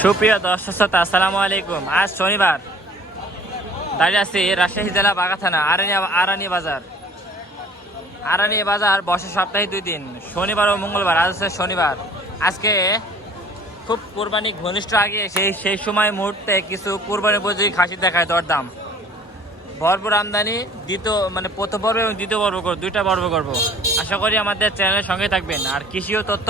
সুপ্রিয় দর্শক শ্রোতা, আসসালামু আলাইকুম। আজ শনিবার, দাঁড়িয়ে আছি রাজশাহী জেলা বাঘা থানা আরানি বাজার। আরানি বাজার বসে সপ্তাহে 2 দিন, শনিবার ও মঙ্গলবার। আজ হচ্ছে শনিবার। আজকে খুব কোরবানি ঘনিষ্ঠ আগে সেই সময় মুহূর্তে কিছু কোরবানি উপযোগী খাসি দেখায় দরদাম। ভরপুর আমদানি, প্রথম পর্ব এবং দ্বিতীয় পর্ব করবো, 2টা পর্ব করবো। আশা করি আমাদের চ্যানেলের সঙ্গে থাকবেন। আর কৃষি ও তথ্য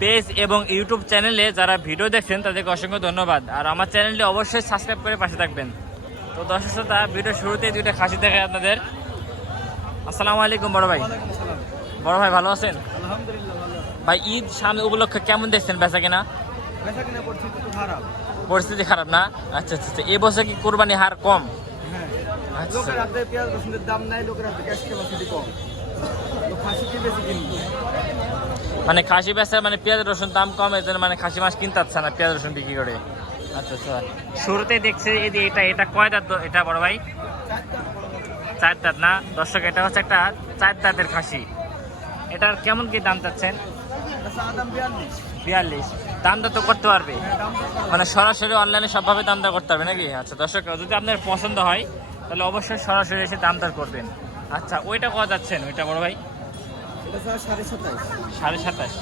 পেজ এবং ইউটিউব চ্যানেলে যারা ভিডিও দেখছেন তাদেরকে অসংখ্য ধন্যবাদ। আর আমার চ্যানেলটি অবশ্যই সাবস্ক্রাইব করে পাশে থাকবেন। তো দর্শক শ্রোতা, ভিডিও শুরুতেই 2টা খাসি দেখায় আপনাদের। আসসালামু আলাইকুম বড় ভাই। বড় ভাই ভালো আছেন? ভাই, ঈদ সামনে উপলক্ষে কেমন দেখছেন বেচা কেনা? পরিস্থিতি খারাপ না? আচ্ছা আচ্ছা। এই বছর কি কোরবানি হার কম? মানে খাসি বেচা মানে পেঁয়াজ রসুন দাম কম, এর জন্য মানে খাসি মাছ কিনতে পারছে না পেঁয়াজ রসুন বিক্রি করে। আচ্ছা আচ্ছা। শুরুতেই দেখছি এটা কয় দাঁত এটা বড় ভাই? 4 দাঁত না দর্শক? এটা হচ্ছে একটা 4 দাঁতের খাসি। এটার কেমন কি দাম চাচ্ছেন? 42। দাম দর তো করতে পারবে, মানে সরাসরি অনলাইনে সবভাবে দাম দর করতে পারবে নাকি? আচ্ছা দর্শক, যদি আপনার পছন্দ হয় তাহলে অবশ্যই সরাসরি এসে দাম দর করবেন। আচ্ছা, ওইটা কত যাচ্ছেন ওইটা বড় ভাই? 27.5।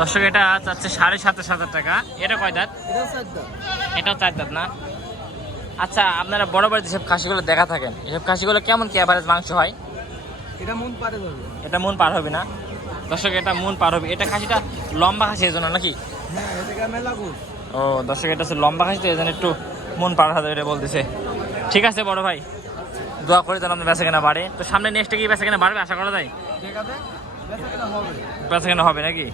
দর্শক, এটা চাচ্ছে 27,500 টাকা। এটা কয় দাঁত? এটাও 4 দাঁত না? আচ্ছা, আপনারা বড় বড় যেসব খাসিগুলো দেখা থাকেন, এসব খাসিগুলো কেমন কি অ্যাভারেজ মাংস হয়? এটা মন পার হবে না দর্শক? এটা মন পার হবে। এটা খাসিটা লম্বা খাসি, এই জন্য নাকি? ও দর্শক, এটা হচ্ছে লম্বা খাসি, তো এই জন্য একটু মন পার হবে এটা বলতেছে। ঠিক আছে বড় ভাই, দোয়া করে যেন আপনার বেচা কেনা বাড়ে। তো সামনে নেক্সটে কি বেচা কেনা বাড়বে আশা করা যায়? বেচা কেনা হবে নাকি?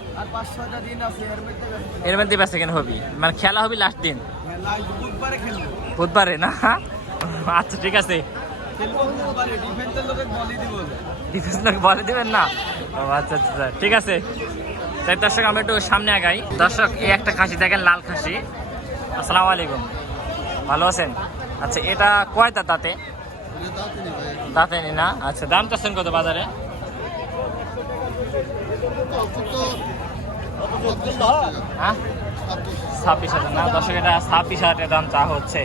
এর মধ্যে বেচা কেনা হবে, মানে খেলা হবে লাস্ট দিন বুধবারে না? আচ্ছা ঠিক আছে। ডিফেন্স লোক বলে দিবেন না? ও আচ্ছা আচ্ছা, ঠিক আছে। তাই দর্শক, আমরা একটু সামনে আগাই। দর্শক, এই একটা খাসি দেখেন, লাল খাসি। আসসালামু আলাইকুম, ভালো আছেন? আচ্ছা, এটা কয় দাঁত? দাঁতে নি না? আচ্ছা, দাম চাচ্ছেন কত বাজারে? হ্যাঁ, 26,000 না দর্শক? এটা 26,000 দাম চা হচ্ছে।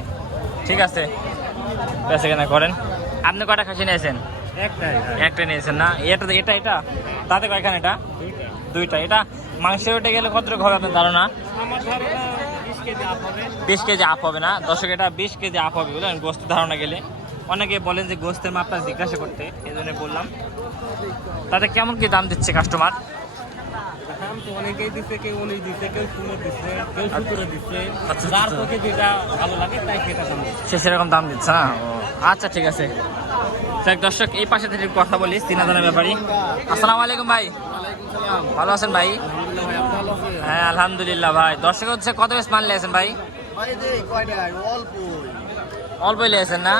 ঠিক আছে, বেচা কেনা করেন। আপনি কয়টা খাসি নিয়েছেন? একটা নিয়েছেন না? এটা তাতে কয়খান? এটা 2টা। এটা মাংসের উঠে গেলে কতটুকু হবে আপনার ধারণা? 20 কেজি আপ হবে না দর্শক? এটা 20 কেজি আপ হবে, বুঝলেন? গোস্তের ধারণা গেলে অনেকে বলেন যে গোস্তের মাপটা জিজ্ঞাসা করতে, এই জন্য বললাম। তাতে কেমন কি দাম দিচ্ছে কাস্টমার? অনেকেই দিচ্ছে, কেউ 19 দিচ্ছে, কেউ 16 দিচ্ছে, কেউ 17 দিচ্ছে। যার পক্ষে যেটা ভালো লাগে তাই সেটা দাম দিচ্ছে। সে সেরকম দাম দিচ্ছে না? আচ্ছা ঠিক আছে। দেখ দর্শক, এই পাশে থেকে কথা বলি সিনাদানের ব্যাপারী। আসসালামু আলাইকুম ভাই, ভালো আছেন ভাই? হ্যাঁ আলহামদুলিল্লাহ ভাই। দর্শক হচ্ছে কত বেশ মান লিয়েছেন ভাই? অল্পই লিয়েছেন না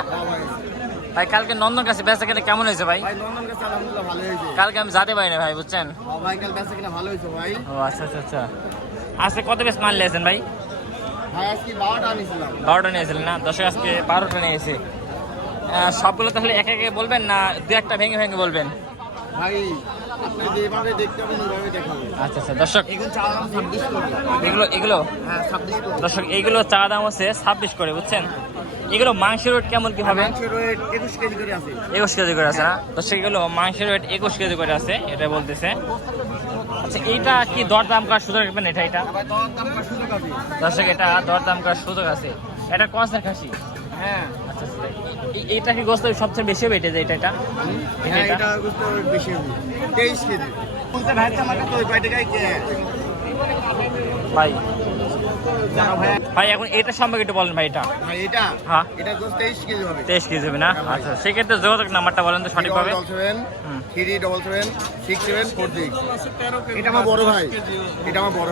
ভাই? কালকে নন্দন কাছে বেচা কেনা কেমন হয়েছে ভাই? কালকে আমি যেতে পারি না ভাই, বুঝছেন? ও আচ্ছা আচ্ছা আচ্ছা। আজকে কত বেশ মান লিয়েছেন ভাই? 12টা নিয়েছিলেন না দর্শক? আজকে 12টা নিয়েছি। সবগুলো তাহলে একে একে বলবেন না 2-1টা ভেঙে ভেঙে বলবেন? আচ্ছা আচ্ছা দর্শক, এগুলো দর্শক, এইগুলো চা দাম হচ্ছে 26 করে, বুঝছেন? এগুলো মাংসের ওয়েট কেমন কি হবে? 21 কেজি করে আছে। 21 কেজি করে আছে না দর্শক? এগুলো মাংসের ওয়েট 21 কেজি করে আছে, এটা বলতেছে। আচ্ছা, এইটা কি দরদাম করার সুযোগ রাখবেন? এটা দর্শক, এটা দরদাম করার সুযোগ আছে। এটা কনসের খাসি? হ্যাঁ। আচ্ছা আচ্ছা। এইটা কি গোস্ত সবচেয়ে বেশি হবে? এটা এটা বেশি হবে 23 কেজি। ভাই ভাই, এখন এটা সম্পর্কে একটু বলেন ভাই। এটা হ্যাঁ, এটা 23 কেজি হবে। 23 কেজি হবে না? আচ্ছা, সেক্ষেত্রে যোগাযোগ নাম্বারটা বলেন তো সঠিকভাবে। 377 এটা আমার বড়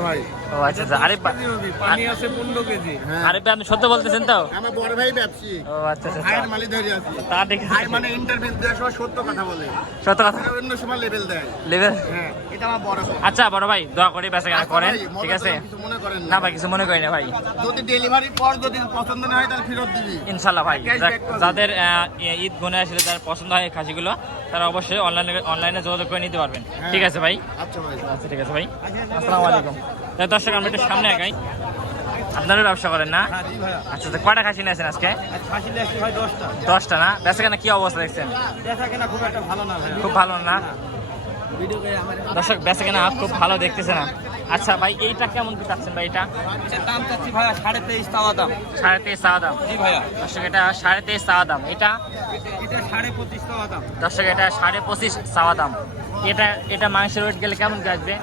ভাই। ও আচ্ছা আচ্ছা। আরে পানি আছে 15 কেজি। আরে ভাই, আপনি সত্য বলতেছেন তো? আমার বড় ভাই ব্যবসী। ও আচ্ছা আচ্ছা। ভাইয়ের মালি ধরে আছে। তা ঠিক আছে। ভাই মানে ইন্টারভিউ দেওয়ার সময় সত্য কথা বলে। সত্য কথা, অন্য সময় লেভেল দেয়। লেভেল। হ্যাঁ, এটা আমার বড় ভাই। আচ্ছা বড় ভাই, দোয়া করে বেচা কেনা করেন, ঠিক আছে? মনে করেন না ভাই কিছু মনে করি না ভাই, যদি ডেলিভারি পর যদি পছন্দ না হয় তাহলে ফেরত দিবি। ইনশাল্লাহ ভাই। Cashback করে যাদের ঈদ গুনে আসলে যার পছন্দ হয় এই খাসিগুলো, তারা অবশ্যই অনলাইনে যোগাযোগ করে নিতে পারবেন। ঠিক আছে ভাই, আচ্ছা ভাই। আচ্ছা ঠিক আছে ভাই, আসসালামু আলাইকুম। তাই দর্শক আমরা একটু সামনে আগাই। আপনারা ব্যবসা করেন না? আচ্ছা আচ্ছা, কয়টা খাসি নিয়েছেন আজকে? ফাঁসি লাগছে ভাই 10টা। 10টা না? বেচা কেনা কি অবস্থা দেখছেন? দেখা কেনা খুব একটা ভালো না ভাই। খুব ভালো না দর্শক, বেচা কেনা খুব ভালো দেখতেছে না। আচ্ছা ভাই, এইটা কেমন কি চাচ্ছেন ভাই? এটা দাম চাচ্ছি ভাইয়া 23.5 চাওয়া দাম। 23.5 চাওয়া দাম। জি ভাইয়া। দর্শক এটা 23.5 চাওয়া দাম। এটা এটা 25.5 চাওয়া দাম। দর্শক এটা 25.5 চাওয়া দাম। এটা মাংসের ওয়েট গেলে কেমন কি আসবে?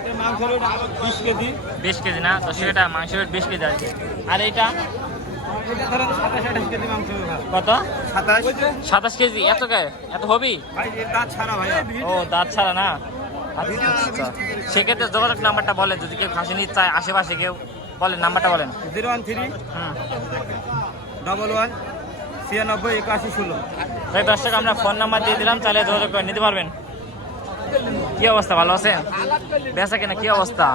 এটা মাংসের ওটা 20 কেজি। 20 কেজি না দর্শক, এটা মাংসের ওয়েট 20 কেজি আসবে। আর এটা এটা ধরেন 27-28 কেজি মাংস হবে ভাই। কত? 27 কেজি? এত হবি? ভাই এর দাঁত ছাড়া ভাইয়া। ও দাঁত ছাড়া না? আচ্ছা আচ্ছা, সেক্ষেত্রে যোগাযোগ নাম্বারটা বলেন, যদি কেউ খাসি নিতে চায় আশেপাশে কেউ, বলেন নাম্বারটা বলেন। 013 হুম 11 96 81 16। তাই দর্শক আমরা ফোন নাম্বার দিয়ে দিলাম, চাইলে যোগাযোগ করে নিতে পারবেন। কি অবস্থা, ভালো আছেন? বেচা কেনা কি অবস্থা?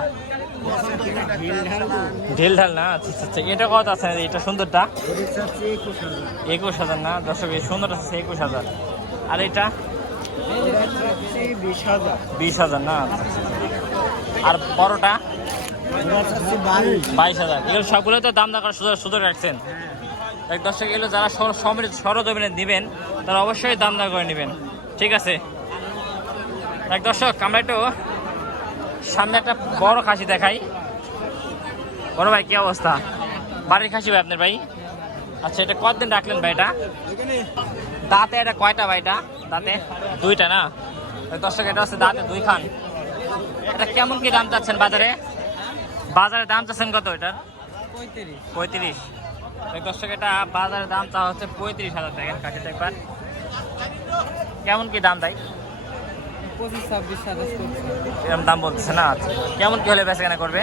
ঢিল ঢাল না? আচ্ছা আচ্ছা, এটা কত আছে? এটা সুন্দরটা 21,000 না দর্শক, এই সুন্দরটা আছে 21,000। আর এটা 20,000 না? আচ্ছা, আচ্ছা। আর বড়টা 22,000। এগুলো সবগুলো তো দাম দেওয়ার সুযোগ রাখছেন। এক দর্শক, এগুলো যারা সরজমিনে দিবেন তারা অবশ্যই দাম দর করে নেবেন। ঠিক আছে এক দর্শক, আমরা একটু সামনে একটা বড় খাসি দেখাই। বড় ভাই কি অবস্থা? বাড়ির খাসি ভাই আপনার ভাই? আচ্ছা, এটা কতদিন রাখলেন ভাই? এটা দাঁতে এটা কয়টা ভাই? এটা দাঁতে 2টা না? দর্শক এটা হচ্ছে দাঁতে 2 খান। এটা কেমন কি দাম চাচ্ছেন বাজারে? বাজারে দাম চাচ্ছেন কত এটার? 35। দর্শক এটা বাজারে দাম চাওয়া হচ্ছে 35,000। দেখেন খাসিটা একবার কেমন কি দাম দেয়? 25-26 এরকম দাম বলতেছে না? আচ্ছা, কেমন কি হলে বেচা কেনা করবে?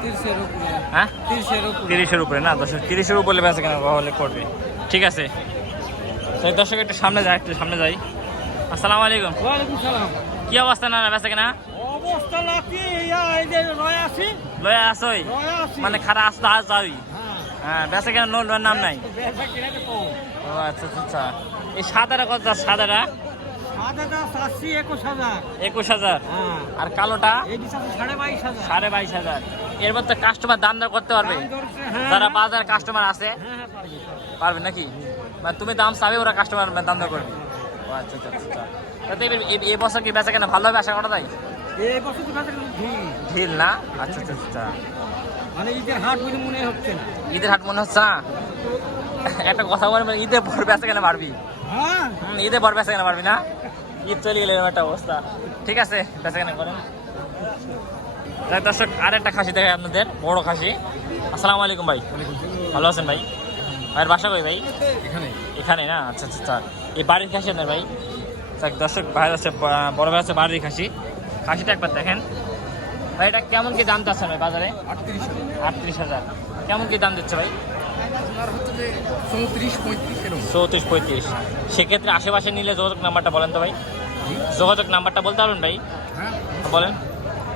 30-এর উপরে। হ্যাঁ 30-এর উপরে। 30-এর উপরে না দর্শক? 30-এর উপরে বেচা কেনা হলে করবে। ঠিক আছে দর্শক, একটু সামনে যাই। আসসালামু আলাইকুম। ওয়ালাইকুম সালাম। কি অবস্থা না বেচা কেনা? অবস্থা নাকি এই যে রয় আছি। লয়ে আসই মানে খারাপ আসতে আজ যাই। হ্যাঁ, বেচা কেনা লোয়ার নাম নাই। বেচা কিনা তো কম। ও আচ্ছা আচ্ছা আচ্ছা। এই সাদাটা কত? সাদাটা সাদাটা চাচ্ছি 21,000। 21,000। হ্যাঁ। আর কালোটা এই চাচ্ছি 22,500। 22,500। এর মধ্যে কাস্টমার দাম দর করতে পারবে? হ্যাঁ, যারা বাজার কাস্টমার আছে হ্যাঁ পারবি। পারবে নাকি? মানে তুমি দাম চাবে, ওরা কাস্টমার দাম দর করবে? ও আচ্ছা আচ্ছা আচ্ছা। তাতে এই বছর কি বেচা কেনা ভালো হবে আশা করা যায়? এই বছর তো বেচা কিনা ঢিল না? আচ্ছা আচ্ছা আচ্ছা। মানে ঈদের হাট বলে মনে হচ্ছে না। ঈদের হাট মনে হচ্ছে না? একটা কথা বলে, মানে ঈদের পর বেচা কেনা পারবি? হ্যাঁ। ঈদের পর বেচা কেনা পারবি না? ঈদ চলে গেলে এরকম একটা অবস্থা। ঠিক আছে, বেচা কেনা করেন। যাই দর্শক, আর একটা খাসি দেখাই আপনাদের, বড় খাসি। আসসালামু আলাইকুম ভাই, ভালো আছেন ভাই? ভাইয়ের বাসা কই ভাই? এখানে না? আচ্ছা আচ্ছা আচ্ছা। এই বাড়ির খাসি আপনার ভাই? দর্শক, ভাই হচ্ছে বড় ভাই হচ্ছে বাড়ির খাসি। খাসিটা একবার দেখেন ভাই। এটা কেমন কি দাম চাচ্ছেন ভাই বাজারে? 38,000। কেমন কি দাম দিচ্ছে ভাই? 34-35। সেক্ষেত্রে আশেপাশে নিলে যোগাযোগ নাম্বারটা বলেন তো ভাই। যোগাযোগ নাম্বারটা বলতে পারবেন ভাই? বলেন।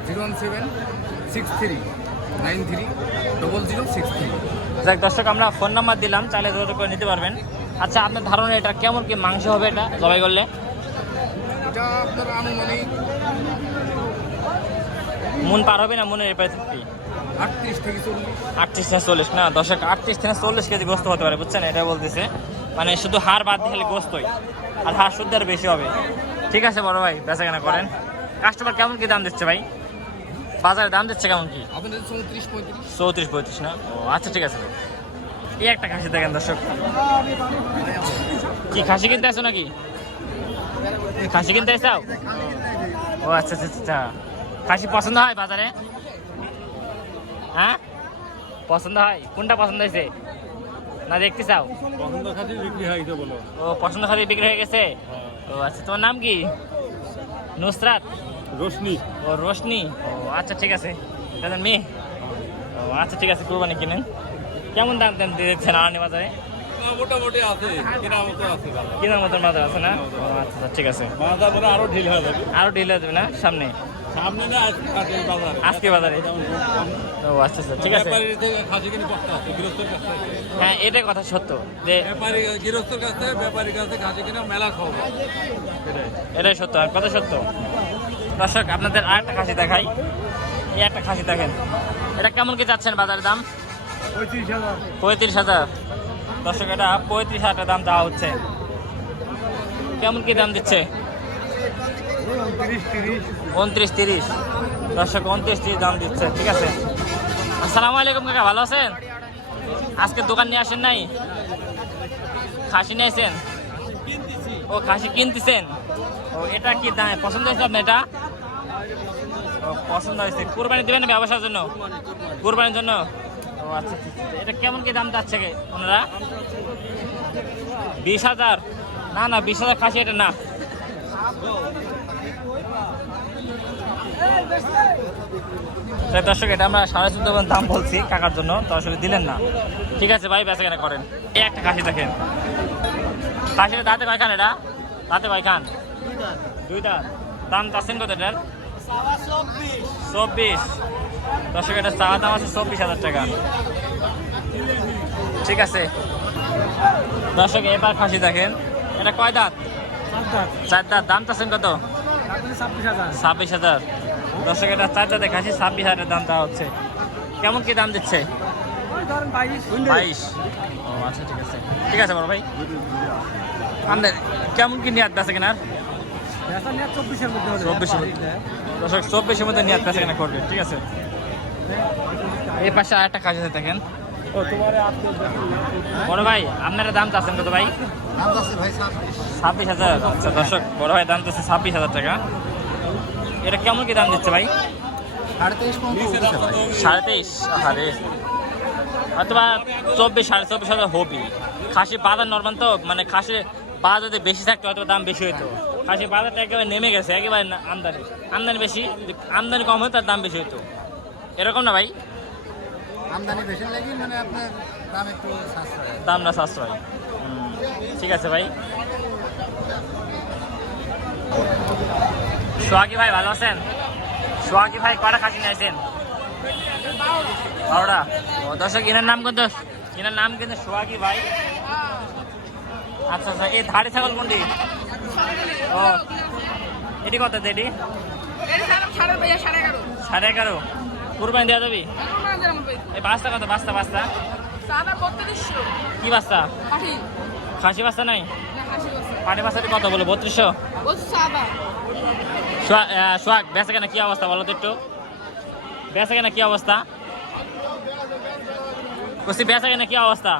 01763930063। যাক দর্শক, আমরা ফোন নাম্বার দিলাম, চাইলে যোগাযোগ করে নিতে পারবেন। আচ্ছা, আপনার ধারণা এটা কেমন কি মাংস হবে এটা জবাই করলে? এটা আপনার আনুমানিক মন পার হবে না? মনের এর প্রায় 38 থেকে 40। 38 থেকে 40 না দর্শক? 38 থেকে 40 কেজি গোস্ত হতে পারে, বুঝছেন? এটা বলতেছে মানে শুধু হাড় বাদ দিয়ে খালি গোস্তই, আর হাড় শুদ্ধ আর বেশি হবে। ঠিক আছে বড় ভাই, বেচা কেনা করেন। কাস্টমার কেমন কি দাম দিচ্ছে ভাই? বাজারে দাম দিচ্ছে কেমন কি? আপনাদের 34-35। 34-35 না? ও আচ্ছা ঠিক আছে ভাই। এই একটা খাসি দেখেন দর্শক। কি খাসি কিনতে আসো নাকি? খাসি কিনতে এসাও? ও আচ্ছা আচ্ছা আচ্ছা। খাসি পছন্দ হয় বাজারে? হ্যাঁ পছন্দ হয়? কোনটা পছন্দ হয়েছে না দেখতে চাও? পছন্দ খাতি বিক্রি হয় তো বলো। ও পছন্দ খালি বিক্রি হয়ে গেছে? ও আচ্ছা, তোমার নাম কি? নুসরাত? রোশনি। ও রোশনি। ও আচ্ছা ঠিক আছে, এটা মেয়ে? ও আচ্ছা ঠিক আছে, কুরবানি কিনেন। কেমন দাম দাম দিয়ে দিচ্ছেন আরানি বাজারে? মোটামুটি আছে, কেনার মতো আছে। কেনার মতন বাজার আছে না? ও আচ্ছা ঠিক আছে। বাজার পরে আরো ঢিল হয়ে যাবে। আরো ঢিল হয়ে যাবে না সামনে? সামনে না আজকে বাজারে আজকে বাজারে ও আচ্ছা আচ্ছা ঠিক আছে ব্যাপারীর থেকে খাসি কিনে কষ্ট আছে গৃহস্থের কাছে হ্যাঁ এটাই কথা সত্য যে ব্যাপারী গৃহস্থের কাছে ব্যাপারীর কাছে খাসি কিনে মেলা খাওয়া এটাই সত্য আর কথা সত্য দর্শক আপনাদের আর একটা খাসি দেখাই এই একটা খাসি দেখেন এটা কেমন কি চাচ্ছেন বাজারের দাম 35,000 দর্শক এটা 35,000 দাম দেওয়া হচ্ছে কেমন কি দাম দিচ্ছে 29-30 দর্শক 29-30 দাম দিচ্ছে ঠিক আছে আসসালামু আলাইকুম কাকা ভালো আছেন আজকে দোকান নিয়ে আসেন নাই খাসি নিয়েছেন ও খাসি কিনতেছেন ও এটা কি দাম পছন্দ হয়েছে আপনার এটা ও পছন্দ হয়েছে কুরবানি দেবেন না ব্যবসার জন্য কুরবানির জন্য ও আচ্ছা আচ্ছা, আচ্ছা। এটা কেমন কি দাম যাচ্ছে ওনারা 20,000 না না 20,000 খাসি এটা না দর্শক এটা আমরা 14.5 দাম বলছি কাকার জন্য তো আসলে দিলেন না ঠিক আছে ভাই বেচা কেনা করেন এই একটা খাসি দেখেন খাসিটা দাঁতে কয়খান এটা দাঁতে কয়খান দুইটা দাম চাচ্ছেন কত এটার 24 দর্শক এটা চাওয়া দাম আছে 24,000 টাকা ঠিক আছে দর্শক এবার খাসি দেখেন এটা কয় দাঁত 4 দাঁত দাম চাচ্ছেন কত 26,000 দর্শক এটা 4 দাঁতে খাসি 26,000 দাম দেওয়া হচ্ছে কেমন কি দাম দিচ্ছে 22 ও আচ্ছা ঠিক আছে বড় ভাই আমাদের কেমন কি নিয়াত আছে কিনা 24 দর্শক 24-এর মধ্যে নিয়াত আছে কিনা করবে ঠিক আছে এই পাশে আর একটা খাসি আছে দেখেন বড় ভাই আপনারা দাম চাচ্ছেন কত ভাই 26,000 আচ্ছা দর্শক বড় ভাই দাম চাচ্ছে 26,000 টাকা এটা কেমন কি দাম দিচ্ছে ভাই 23.5 আরে অথবা 24-24,000 হবে খাসি বাজার নরমাল তো মানে খাসি বাজার যদি বেশি থাকতো হয়তো দাম বেশি হতো খাসি বাজারটা একেবারে নেমে গেছে একেবারে আমদানি বেশি আমদানি কম হতো তার দাম বেশি হতো এরকম না ভাই আমদানি বেশি লাগে মানে আপনার দাম একটু সাশ্রয় দামটা সাশ্রয় ঠিক আছে ভাই সোহাগী ভাই ভালো আছেন সোহাগী ভাই কটা খাসি নিয়েছেন 12টা ও দর্শক এনার নাম কিন্তু সোহাগী ভাই আচ্ছা আচ্ছা এই ধাড়ি ছাগল কোনটি ও এটি কত এটি 11.5 কুরবানি দেওয়া যাবি এই বাস্তা কত বাস্তা কি বাস্তা খাসি বাস্তা নাই পাটি বাস্তাটি কত বলো 3200 সোহাগ বেচা কেনা কি অবস্থা বলো তো একটু বেচা কেনা কি অবস্থা বলছি বেচা কেনা কি অবস্থা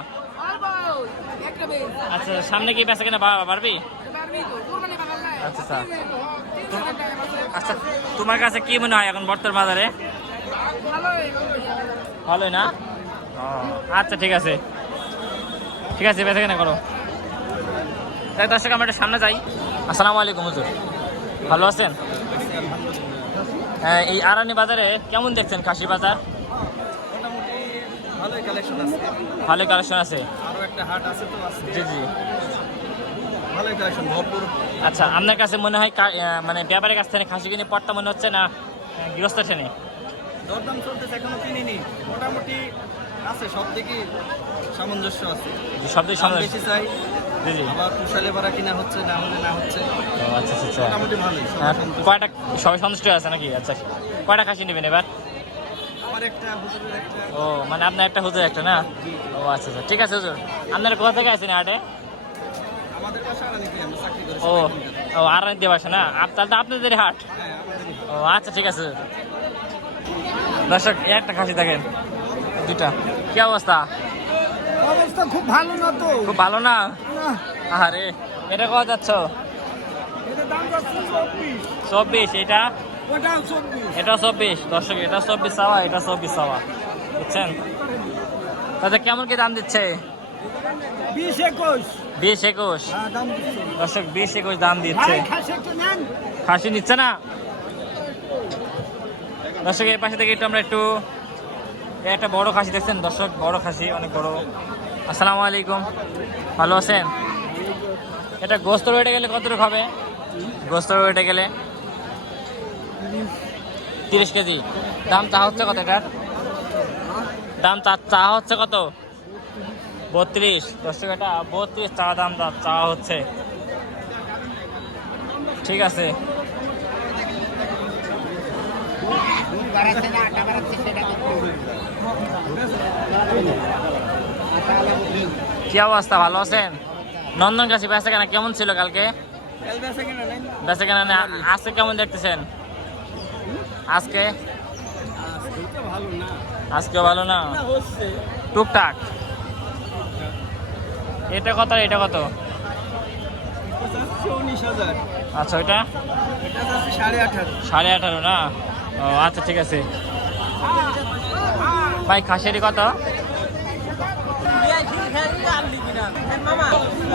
আচ্ছা সামনে কি বেচা কেনা বাড়বি আচ্ছা আচ্ছা আচ্ছা তোমার কাছে কি মনে হয় এখন বর্তমান বাজারে ভালোই না আচ্ছা ঠিক আছে বেচা কেনা করো তাই দর্শক আমরা সামনে যাই আসসালামু আলাইকুম হুজুর ভালো আছেন এই আরানি বাজারে কেমন দেখছেন খাসি বাজার মোটামুটি ভালোই কালেকশন আছে আরো একটা হাট আছে তো আছে জি ভালোই কালেকশন ভরপুর আচ্ছা আপনার কাছে মনে হয় মানে ব্যাপারের কাছ থেকে খাসি কিনে পড়তা মনে হচ্ছে না গৃহস্থ ট্রেনে দরদাম চলতেছে এখনো কিনিনি মোটামুটি আছে সব দিকে সামঞ্জস্য আছে সব দিক সামনে বেশি চাই জি আবার তুষালে ভাড়া কিনা হচ্ছে না হলে না হচ্ছে আচ্ছা মোটামুটি ভালোই কয়টা সবাই সন্তুষ্ট আছে নাকি আচ্ছা কয়টা খাসি নেবেন এবার আমার একটা হুজুরের একটা ও মানে আপনার একটা হুজুর একটা না ও আচ্ছা ঠিক আছে হুজুর আপনার কোথা থেকে আছেন হাটে আমাদের কাছে আর নাকি আমরা চাকরি করি ও আর দিয়ে আসে না তাহলে আপনাদের হাট হ্যাঁ আমাদেরই ও আচ্ছা ঠিক আছে দর্শক একটা খাসি দেখেন দুইটা কি অবস্থা খুব ভালো না তো খুব ভালো না আরে এটা কত যাচ্ছ এটা দাম যাচ্ছে 24 এটা ওটা 24 এটা 24 দর্শক এটা 24 চাওয়া এটা 24 চাওয়া বুঝছেন তাতে কেমন কি দাম দিচ্ছে 20-21 দাম দিচ্ছে দর্শক 20-21 দাম দিচ্ছে খাসি একটু নেন খাসি নিচ্ছে না দর্শক এই পাশে থেকে আমরা একটু একটা বড় খাসি দেখছেন দর্শক বড় খাসি অনেক বড় আসসালামু আলাইকুম ভালো আছেন এটা গোস্ত রেটে গেলে কতটুকু হবে গোস্ত রেটে গেলে 30 কেজি। দাম চা হচ্ছে কত এটার? দাম চা হচ্ছে কত? 32। দর্শক এটা 32 চা দাম চা হচ্ছে। ঠিক আছে। কি অবস্থা, ভালো আছেন? নন্দন কাশি বেচা কেনা কেমন ছিল কালকে? বেচা কেনা আজকে কেমন দেখতেছেন? আজকে আজকেও ভালো না, টুকটাক। এটা কত এটা কত? 19,000। আচ্ছা ওইটা এটা আছে 18.5। 18.5 না? ও আচ্ছা ঠিক আছে ভাই। খাসিয়ারি কত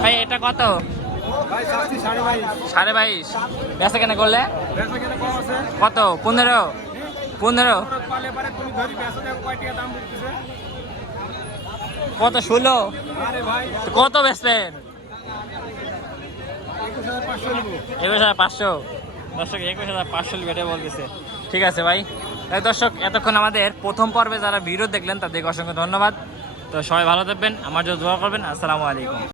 ভাই? এটা কত? ভাই চাচ্ছি 22.5। 22.5। বেচা কেনা করলে বেচা কেনা কম আছে। কত? 15? পালে পারে তুমি ধরি বেচা দেব, কয় টাকা দাম বলতেছে? কত? 16? আরে ভাই তো কত বেচলেন? 21,500 নিব। 21,500। দর্শক 21,500 বেটে বলতেছে। ঠিক আছে ভাই। তাই দর্শক এতক্ষণ আমাদের প্রথম পর্বে যারা ভিডিও দেখলেন তাদেরকে অসংখ্য ধন্যবাদ। তো সবাই ভালো থাকবেন, আমার জন্য দোয়া করবেন। আসসালামু আলাইকুম।